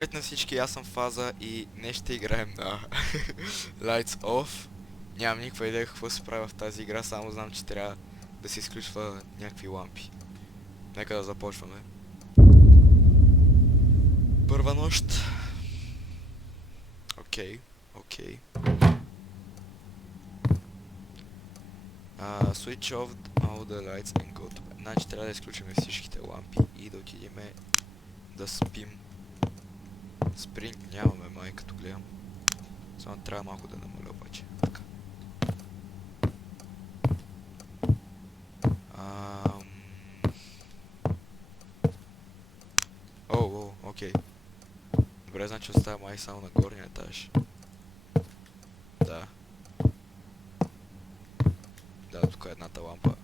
Привет на всички, аз съм Фаза и днес ще играем на Lights Off. Нямам никаква идея какво се прави в тази игра, само знам, че трябва да се изключва някакви лампи. Нека да започваме. Първа нощ. Окей. Switch off all the lights and go to bed. Значи трябва да изключим всичките лампи и да отидем да спим. Спринт нямаме, май, като гледам. Само трябва малко да намаля обаче. Така. Окей. Добре, значи остава май само на горния етаж. Да. Да, тук е едната лампа.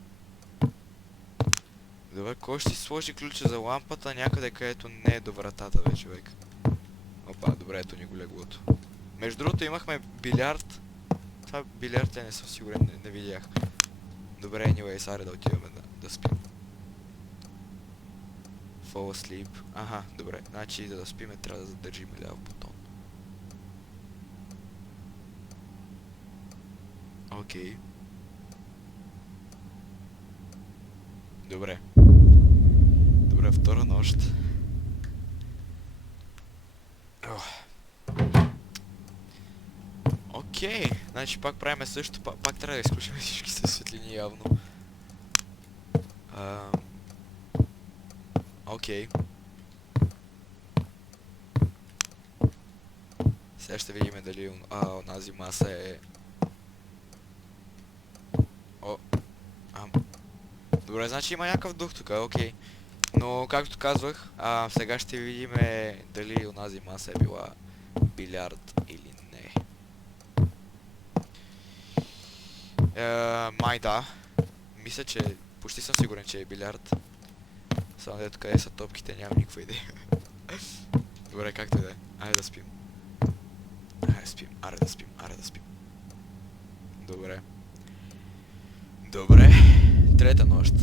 Добре, кой ще си сложи ключа за лампата някъде, където не е до вратата вече, човек? Опа, добре, ето ни го леглото. Между другото имахме билярд. Това билярд не съм сигурен, не видях. Добре, anyways, аре да отиваме да спим. Fall asleep. Аха, добре. Значи за да спиме трябва да задържим ляв бутон. Окей. Добре. Добре, втора нощ. Окей. Значи пак правиме също. Пак трябва да изключим всички със светлини явно. Окей. Сега ще видим дали онази маса е... Добре, значи има някакъв дух тук, окей. Но, както казвах, сега ще видим дали онази маса е била билярд или не. Май да. Мисля, че почти съм сигурен, че е билярд. Само дето къде са топките, нямам никаква идея. Добре, както и да е. Айде да спим. Аре да спим. Добре. Трета нощ.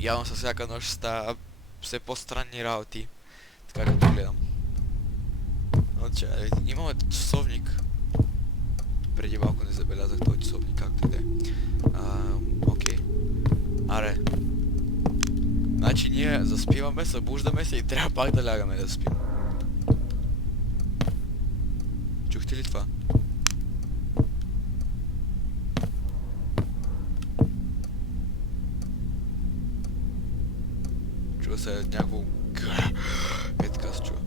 Явно със всяка нощ става все по-странни работи. Така като гледам. Имаме часовник. Преди малко не забелязах този часовник, както и да е. Окей. Аре. Значи ние заспиваме, събуждаме се и трябва пак да лягаме да спим. Чухте ли това? Чува се някакво... Е, така се чува.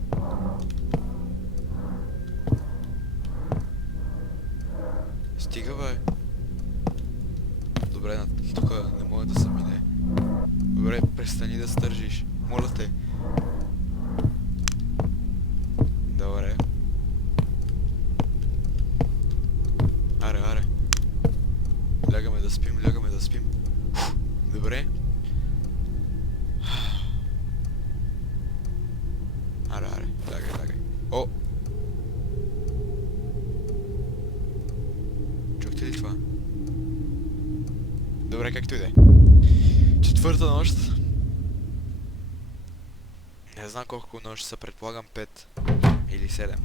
Стига, бе. Добре, тук не мога да се мине. Добре, престани да стържиш. Моля те. Добре. Аре. Лягаме да спим. Добре. Аре, лягай. О! Чухте ли това? Добре, както и да е. Четвърта нощ. Не знам колко нощ са, предполагам 5 или 7.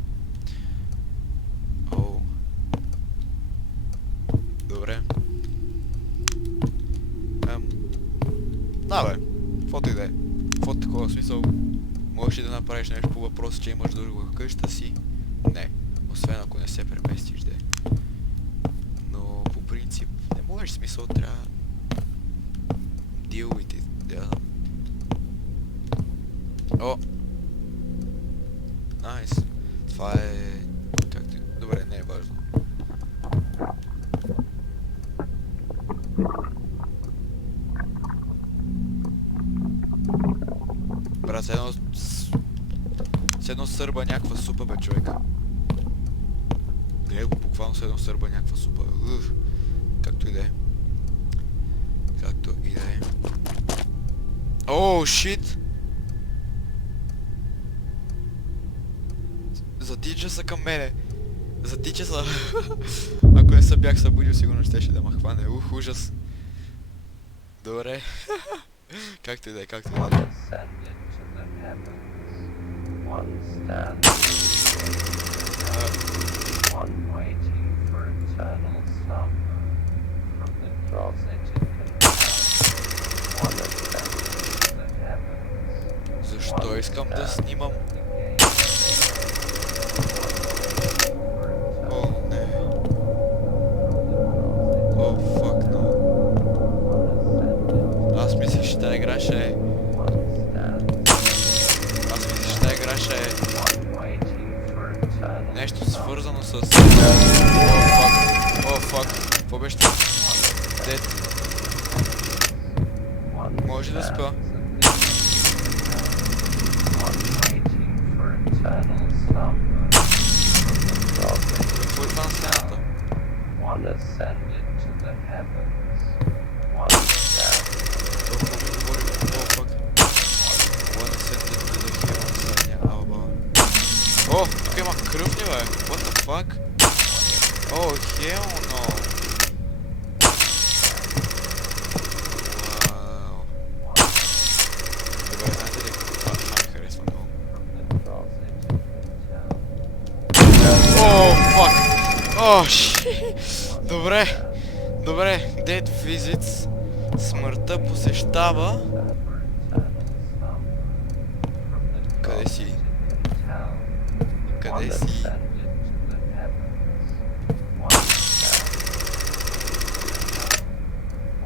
Добре. Да, бе. Каквото и да е. Каквото такова смисъл. Можеш ли да направиш нещо по въпроса, че имаш друго в къща си? Не. Освен ако не се преместиш, де. Но по принцип не можеш, смисъл трябва... Deal with it. Да. О! Найс. Това е... Както... Добре, не е важно. Брат, с едно сърба някаква супа, бе, човек. Гледай го, буквално с едно сърба някаква супа. Както и да е. Оу, шит! Затича са към мене. Ако не се бях събудил, сигурно щеше да ме хване. Ужас. Добре. Както и да е. One stands, one waiting for eternal slumber. From the closet it can pass. One ascending to the heavens. Защо искам да снимам? О, не. О, фак, no. Аз мислих, че тази игра ще е... Аз мислих, че тази игра ще е... нещо свързано с... О, фак. О, фак. Какво беше това? Дет. Може да спа. Какво е това на стената? One ascended to the heavens. One stands. Толкова ми говори. О, фак. One ascended to the heavens. Ала, баба. О, тук има кръв ли, бе? What the fuck? О, hell no. Вау. Добре, знаете ли, това ми харесва много. О, фак. О, ши. Добре. Добре, Dead Visits. Смъртта посещава... Къде си? Къде си?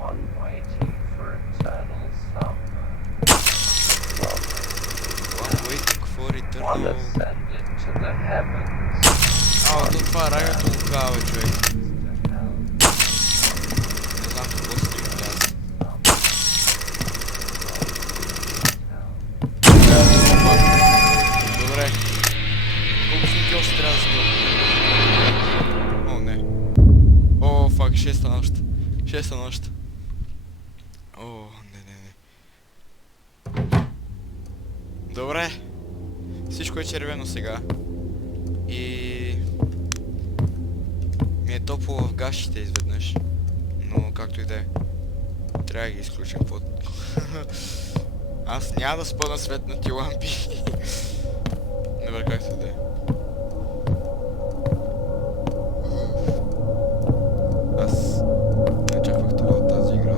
One waiting for eternal... Ало, то това радиото го казва, човек. Не знам какво се има аз. Добре. Колко снимки още трябва да снимам? О, не. О, фак, 6-та нощ. 6-та нощ. О, не. Добре. Всичко е червено сега. И... ми е топло в гащите изведнъж. Но както и да е. Трябва да ги изключим под... Аз няма да спа на светнати лампи. Добре, както и да е. Аз не очаквах това от тази игра.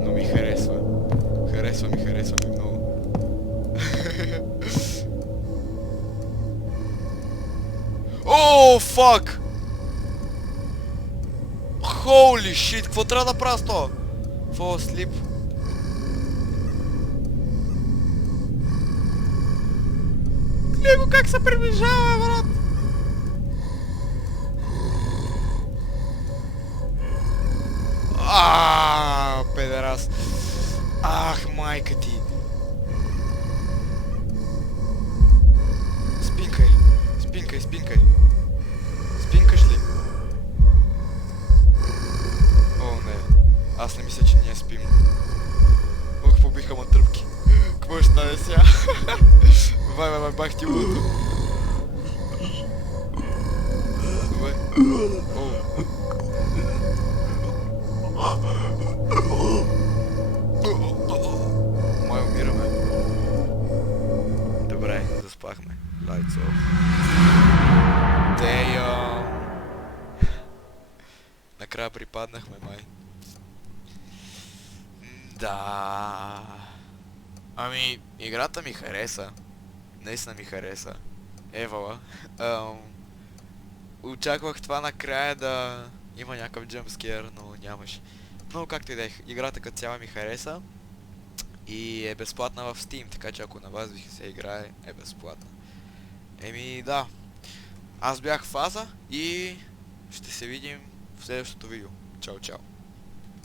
Но ми харесва. Харесва ми много. О, фак! Holy shit, какво трябва да правя с това? Fall asleep. Гледай го как се приближава, брат! Педерас. Ах, майка ти. Спинкай. Спинкаш ли? О, не. Аз не мисля, че ние спим. Ух, побиха ма тръпки. Какво ще стане сега? Вай, бах ти луто. Добре. О. Май умираме. Добре, заспахме. Lights off. Damn. Накрая припаднахме, май. Да. Ами, играта ми хареса. Наистина ми хареса. Евала. Очаквах това накрая да има някакъв джъмпскер, но нямаше. Но както и да е, играта като цяло ми хареса. И е безплатна в Steam, така че ако на вас ви се играе, е безплатна. Еми да. Аз бях Фаза и ще се видим в следващото видео. Чао, чао.